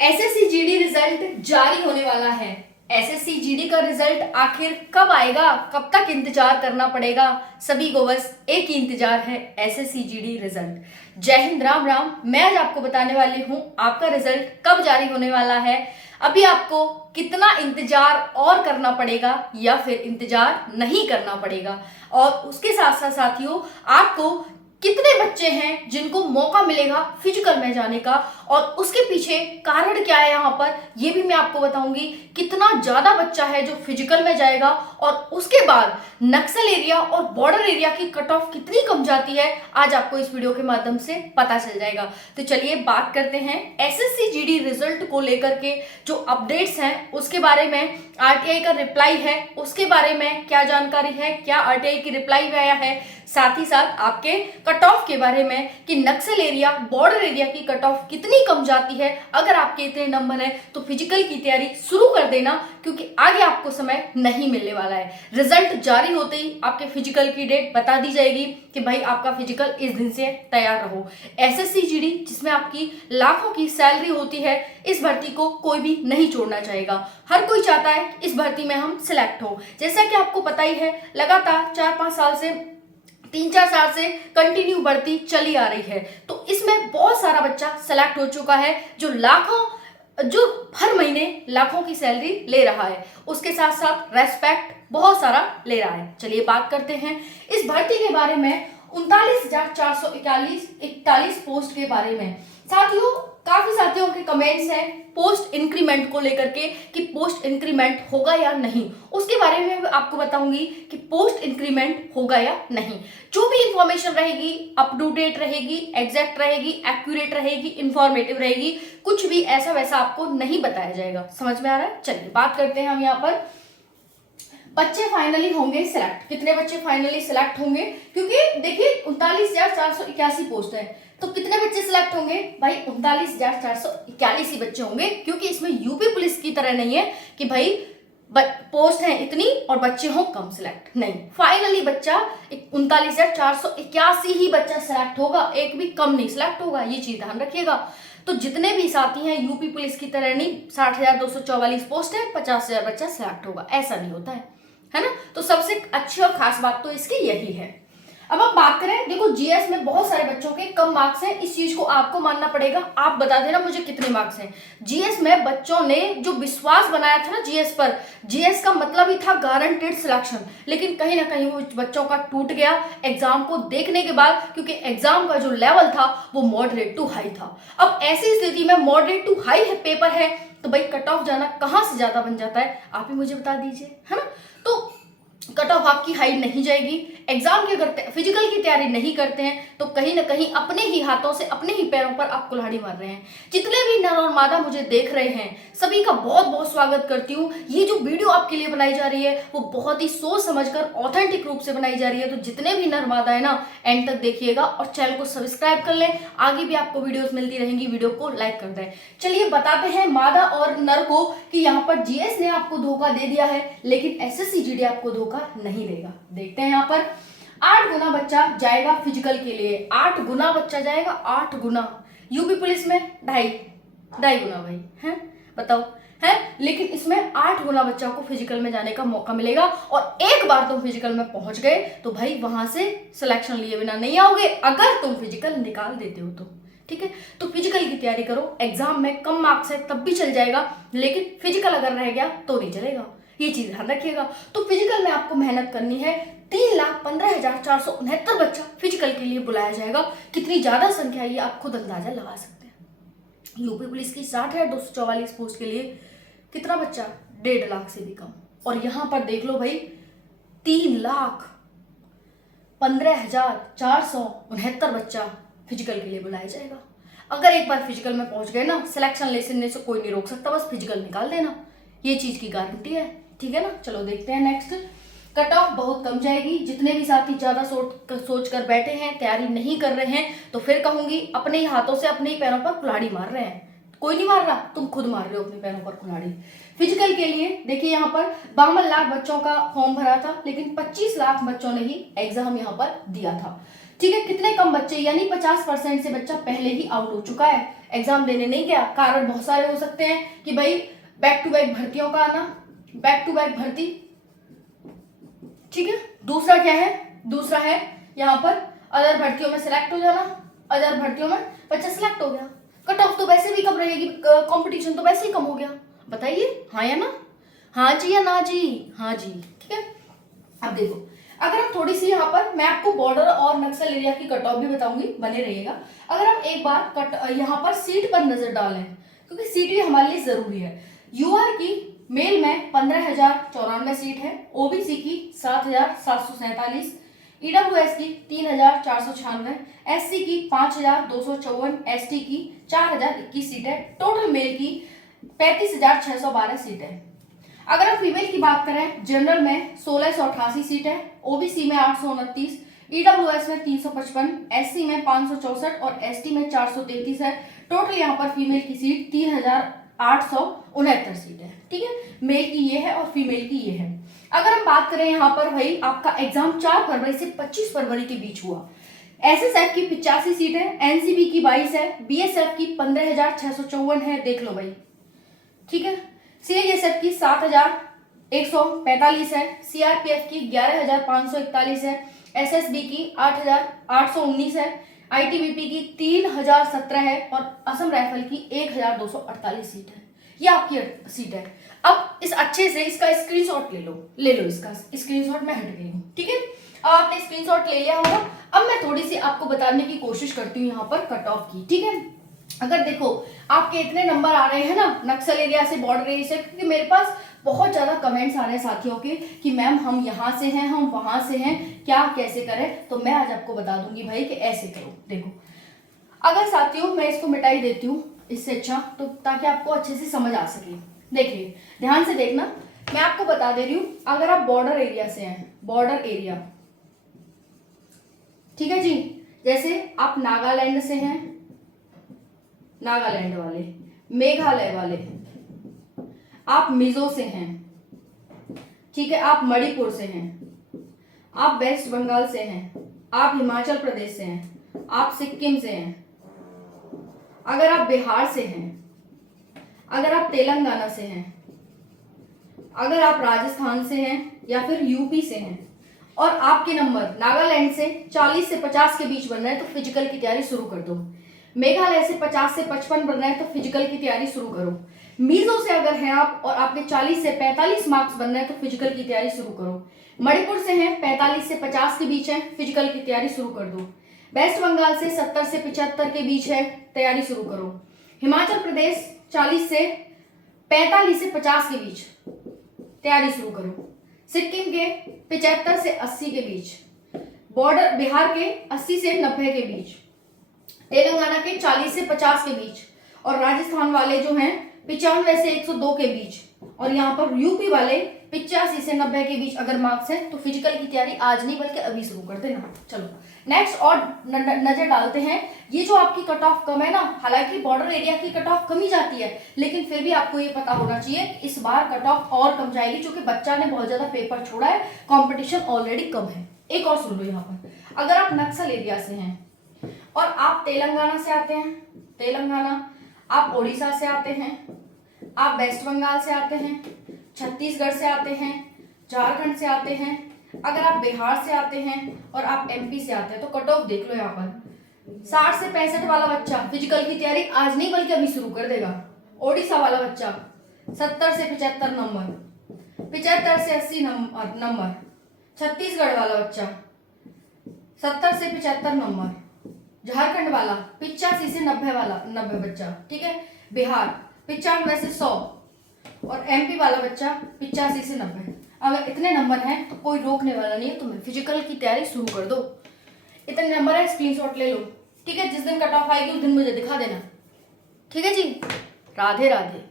SSC GD result जारी होने वाला है। एसएससी जीडी का रिजल्ट आखिर कब आएगा, कब तक इंतजार करना पड़ेगा? सभी को बस एक ही इंतजार है, एसएससी जीडी रिजल्ट। जय हिंद, राम राम। मैं आज आपको बताने वाली हूँ आपका रिजल्ट कब जारी होने वाला है, अभी आपको कितना इंतजार और करना पड़ेगा या फिर इंतजार नहीं करना पड़ेगा, और उसके साथ साथ साथियों आपको कितने बच्चे हैं जिनको मौका मिलेगा फिजिकल में जाने का, और उसके पीछे कारण क्या है यहाँ पर ये भी मैं आपको बताऊंगी। कितना ज्यादा बच्चा है जो फिजिकल में जाएगा, और उसके बाद नक्सल एरिया और बॉर्डर एरिया की कट ऑफ कितनी कम जाती है, आज आपको इस वीडियो के माध्यम से पता चल जाएगा। तो चलिए बात करते हैं एसएससी जीडी रिजल्ट को लेकर के जो अपडेट्स हैं उसके बारे में। आरटीआई का रिप्लाई है उसके बारे में क्या जानकारी है, क्या आरटीआई की रिप्लाई में आया है, साथ ही साथ आपके कट ऑफ के बारे में कि नक्सल एरिया बॉर्डर एरिया की कट ऑफ कितनी कम जाती है। अगर आपके इतने नंबर है तो फिजिकल की तैयारी शुरू कर देना, क्योंकि आगे आपको समय नहीं मिलने वाला है। रिजल्ट जारी होते ही आपके फिजिकल की डेट बता दी जाएगी कि भाई आपका फिजिकल इस दिन से तैयार रहो। एसएससी जीडी जिसमें आपकी लाखों की सैलरी होती है, इस भर्ती को कोई भी नहीं छोड़ना चाहेगा। हर कोई चाहता है इस भर्ती में हम सिलेक्ट हो। जैसा कि आपको पता ही है, लगातार 4-5 साल से 3-4 साल से कंटिन्यू बढ़ती चली आ रही है, तो इसमें बहुत सारा बच्चा सेलेक्ट हो चुका है जो हर महीने लाखों की सैलरी ले रहा है, उसके साथ साथ रेस्पेक्ट बहुत सारा ले रहा है। चलिए बात करते हैं इस भर्ती के बारे में, 39,441 पोस्ट के बारे में। साथियों काफी साथियों के कमेंट्स हैं पोस्ट इंक्रीमेंट को लेकर के कि पोस्ट इंक्रीमेंट होगा या नहीं, उसके बारे में आपको बताऊंगी कि पोस्ट इंक्रीमेंट होगा या नहीं। जो भी इंफॉर्मेशन रहेगी अप टू डेट रहेगी, एग्जैक्ट रहेगी, एक्यूरेट रहेगी, इंफॉर्मेटिव रहेगी, कुछ भी ऐसा वैसा आपको नहीं बताया जाएगा। समझ में आ रहा है? चलिए बात करते हैं हम यहाँ पर। बच्चे फाइनली होंगे सिलेक्ट। कितने बच्चे फाइनली सिलेक्ट होंगे? क्योंकि देखिए 39,481 पोस्ट है, तो कितने बच्चे सिलेक्ट होंगे भाई? 39,441 ही बच्चे होंगे, क्योंकि इसमें यूपी पुलिस की तरह नहीं है कि भाई पोस्ट है इतनी और बच्चे हों कम सिलेक्ट, नहीं। फाइनली बच्चा 39,481 ही बच्चा सिलेक्ट होगा, एक भी कम नहीं सिलेक्ट होगा, ये चीज ध्यान रखिएगा। तो जितने भी साथी हैं यूपी पुलिस की तरह नहीं, 60,244 पोस्ट है, 50,000 बच्चा सिलेक्ट होगा, ऐसा नहीं होता है ना। तो सबसे अच्छी और खास बात तो इसकी यही है। अब हम बात करें, देखो जीएस में बहुत सारे बच्चों के कम मार्क्स हैं, इस चीज को आपको मानना पड़ेगा। आप बता देना मुझे कितने मार्क्स हैं। जीएस में बच्चों ने जो विश्वास बनाया था ना जीएस पर, जीएस का मतलब ही था गारंटेड सिलेक्शन, लेकिन कहीं ना कहीं वो बच्चों का टूट गया एग्जाम को देखने के बाद, क्योंकि एग्जाम का जो लेवल था वो मॉडरेट टू हाई था। अब ऐसी स्थिति में मॉडरेट टू हाई पेपर है, तो भाई कट ऑफ जाना कहां से ज्यादा बन जाता है, आप ही मुझे बता दीजिए, है ना। तो कट ऑफ आपकी हाई नहीं जाएगी। एग्जाम की अगर फिजिकल की तैयारी नहीं करते हैं तो कहीं ना कहीं अपने ही हाथों से अपने ही पैरों पर आप कुल्हाड़ी मार रहे हैं। जितने भी नर और मादा मुझे देख रहे हैं सभी का बहुत बहुत स्वागत करती हूँ। ये जो वीडियो आपके लिए बनाई जा रही है वो बहुत ही सोच समझकर ऑथेंटिक रूप से बनाई जा रही है। तो जितने भी नर मादा है ना, एंड तक देखिएगा और चैनल को सब्सक्राइब कर लें, आगे भी आपको वीडियोस मिलती रहेंगी, वीडियो को लाइक कर दें। चलिए बताते हैं मादा और नर को कि यहाँ पर जीएस ने आपको धोखा दे दिया है, लेकिन एसएससी जीडी आपको धोखा नहीं देगा। देखते हैं यहाँ पर 8 गुना बच्चा जाएगा फिजिकल के लिए, 8 गुना बच्चा जाएगा, 8 गुना। यूपी पुलिस में 2.5 गुना भाई है, बताओ है, लेकिन इसमें 8 गुना बच्चा को फिजिकल में जाने का मौका मिलेगा। और एक बार तुम फिजिकल में पहुंच गए तो भाई वहां से सिलेक्शन लिए बिना नहीं आओगे, अगर तुम फिजिकल निकाल देते हो तो, ठीक है। तो फिजिकल की तैयारी करो। एग्जाम में कम मार्क्स है तब भी चल जाएगा, लेकिन फिजिकल अगर रह गया तो नहीं चलेगा, ये चीज ध्यान रखिएगा। तो फिजिकल में आपको मेहनत करनी है। 3,15,469 बच्चा फिजिकल के लिए बुलाया जाएगा। कितनी ज्यादा संख्या है ये आप खुद अंदाजा लगा सकते हैं। यूपी पुलिस की 60,244 पोस्ट के लिए कितना बच्चा? 1.5 लाख से भी कम। और यहां पर देख लो भाई 3,15,469 बच्चा फिजिकल के लिए बुलाया जाएगा। अगर एक बार फिजिकल में पहुंच गए ना, सिलेक्शन लेने से कोई नहीं रोक सकता, बस फिजिकल निकाल देना, ये चीज की गारंटी है, ठीक है ना। चलो देखते हैं नेक्स्ट। कट ऑफ बहुत कम जाएगी। जितने भी साथी ज्यादा सोच कर बैठे हैं, तैयारी नहीं कर रहे हैं, तो फिर कहूंगी अपने ही हाथों से अपने ही पैरों पर कुल्हाड़ी मार रहे हैं। कोई नहीं मार रहा, तुम खुद मार रहे हो अपने पैरों पर कुल्हाड़ी। फिजिकल के लिए देखिए यहाँ पर 52 लाख बच्चों का फॉर्म भरा था, लेकिन 25 लाख बच्चों ने ही एग्जाम यहाँ पर दिया था। ठीक है, कितने कम बच्चे, यानी 50% से बच्चा पहले ही आउट हो चुका है, एग्जाम देने नहीं गया। कारण बहुत सारे हो सकते हैं कि भाई बैक टू बैक भर्तियों का आना, बैक टू बैक भर्ती, ठीक है। दूसरा क्या है, दूसरा है यहाँ पर अदर भर्तियों में सिलेक्ट हो जाना, अदर भर्तियों में बच्चा सिलेक्ट हो गया, कट ऑफ तो वैसे भी कम रहेगी, कंपटीशन तो वैसे ही कम हो गया। बताइए हाँ या ना, हाँ जी या ना जी, हाँ जी, ठीक है। अब देखो, अगर हम थोड़ी सी यहाँ पर, मैं आपको बॉर्डर और नक्सल एरिया की कट ऑफ भी बताऊंगी, बने रहिएगा। अगर हम एक बार यहाँ पर सीट पर नजर डालें, क्योंकि सीट भी हमारे लिए जरूरी है। यूआर की मेल में 15,094 सीट है, ओबीसी की 7,747, ईडब्ल्यूएस की 3,496, एससी की 5,254, एसटी की 4,021 सीट है। टोटल मेल की 35,612 सीट है। अगर हम फीमेल की बात करें, जनरल में 1,688 सीट है, ओबीसी में 829, ईडब्ल्यूएस में 355, एससी में 564 और एसटी में 433 है। टोटल यहाँ पर फीमेल की सीट 3,869 सीट है, ठीक है। मेल की ये है और फीमेल की ये है। अगर हम बात करें यहाँ पर, भाई आपका एग्जाम 4 फरवरी से 25 फरवरी के बीच हुआ। एसएसएफ की 85 सीट है, एनसीबी की 22 है, बीएसएफ की 15,654 है, देख लो भाई, ठीक है। सीआईएसएफ की 7,145 है, सीआरपीएफ की 11,541 है, एसएसबी की 8,819 है, आईटीबीपी की 3,017 है और असम राइफल की 1,248 सीट है। ये आपकी सीट है। अब इस अच्छे से इसका स्क्रीनशॉट ले लो इसका स्क्रीनशॉट, मैं हट गई हूँ, ठीक है। अब आपने स्क्रीनशॉट ले लिया होगा। अब मैं थोड़ी सी आपको बताने की कोशिश करती हूँ यहाँ पर कट ऑफ की, ठीक है। अगर देखो आपके इतने नंबर आ रहे हैं ना नक्सल एरिया से, बॉर्डर एरिया से, क्योंकि मेरे पास बहुत ज्यादा कमेंट्स आ रहे हैं साथियों के कि मैम हम यहाँ से हैं, हम वहां से हैं, क्या कैसे करें, तो मैं आज आपको बता दूंगी भाई कि ऐसे करो। देखो, अगर साथियों मैं इसको मिटाई देती हूँ इससे अच्छा, तो ताकि आपको अच्छे से समझ आ सके। देखिए ध्यान से देखना, मैं आपको बता दे रही हूँ। अगर आप बॉर्डर एरिया से हैं, बॉर्डर एरिया, ठीक है जी, जैसे आप नागालैंड से हैं, नागालैंड वाले, मेघालय वाले, आप मिजो से हैं, ठीक है, आप मणिपुर से हैं, आप वेस्ट बंगाल से हैं, आप हिमाचल प्रदेश से हैं, आप सिक्किम से हैं, अगर आप बिहार से हैं, अगर आप तेलंगाना से हैं, अगर आप राजस्थान से हैं या फिर यूपी से हैं और आपके नंबर नागालैंड से 40 से 50 के बीच बन रहे हैं तो फिजिकल की तैयारी शुरू कर दो। मेघालय से 50 से 55 बन रहा है तो फिजिकल की तैयारी शुरू करो। मिजो से अगर हैं आप और आपके 40 से 45 मार्क्स बन रहे हैं तो फिजिकल की तैयारी शुरू करो। मणिपुर से हैं 45 से 50 के बीच है, फिजिकल की तैयारी शुरू कर दो। वेस्ट बंगाल से 70 से 75 के बीच है, तैयारी शुरू करो। हिमाचल प्रदेश 40 से 45 से 50 के बीच तैयारी शुरू करो। सिक्किम के 75 से 80 के बीच, बॉर्डर बिहार के 80 से 90 के बीच, तेलंगाना के 40 से 50 के बीच और राजस्थान वाले जो हैं 95 से 102 के बीच और यहाँ पर यूपी वाले 85 से 90 के बीच अगर मार्क्स है तो फिजिकल की तैयारी आज नहीं बल्कि अभी शुरू कर देना। चलो नेक्स्ट और नजर डालते हैं। ये जो आपकी कट ऑफ कम है ना, हालांकि बॉर्डर एरिया की कट ऑफ कम ही जाती है, लेकिन फिर भी आपको ये पता होना चाहिए इस बार कट ऑफ और कम जाएगी क्योंकि बच्चा ने बहुत ज्यादा पेपर छोड़ा है, कॉम्पिटिशन ऑलरेडी कम है। एक और सुन लो यहाँ पर, अगर आप नक्सल एरिया से हैं और आप तेलंगाना से आते हैं, तेलंगाना, आप उड़ीसा से आते हैं, आप वेस्ट बंगाल से आते हैं, छत्तीसगढ़ से आते हैं, झारखंड से आते हैं, अगर आप बिहार से आते हैं और आप एमपी से आते हैं तो कट ऑफ देख लो यहाँ पर 60 से 65 वाला बच्चा फिजिकल की तैयारी आज नहीं बल्कि अभी शुरू कर देगा। ओडिशा वाला बच्चा 70 से 75 नंबर, 75 से 80 नंबर, छत्तीसगढ़ वाला बच्चा 70 से 75 नंबर, झारखंड वाला 85 से 90 वाला 90 बच्चा, ठीक है, बिहार 95 से 100 और एमपी वाला बच्चा 85 से 90। अगर इतने नंबर हैं तो कोई रोकने वाला नहीं है, तुम्हें फिजिकल की तैयारी शुरू कर दो। इतने नंबर है, स्क्रीनशॉट ले लो, ठीक है। जिस दिन कट ऑफ आएगी उस दिन मुझे दिखा देना, ठीक है जी। राधे राधे।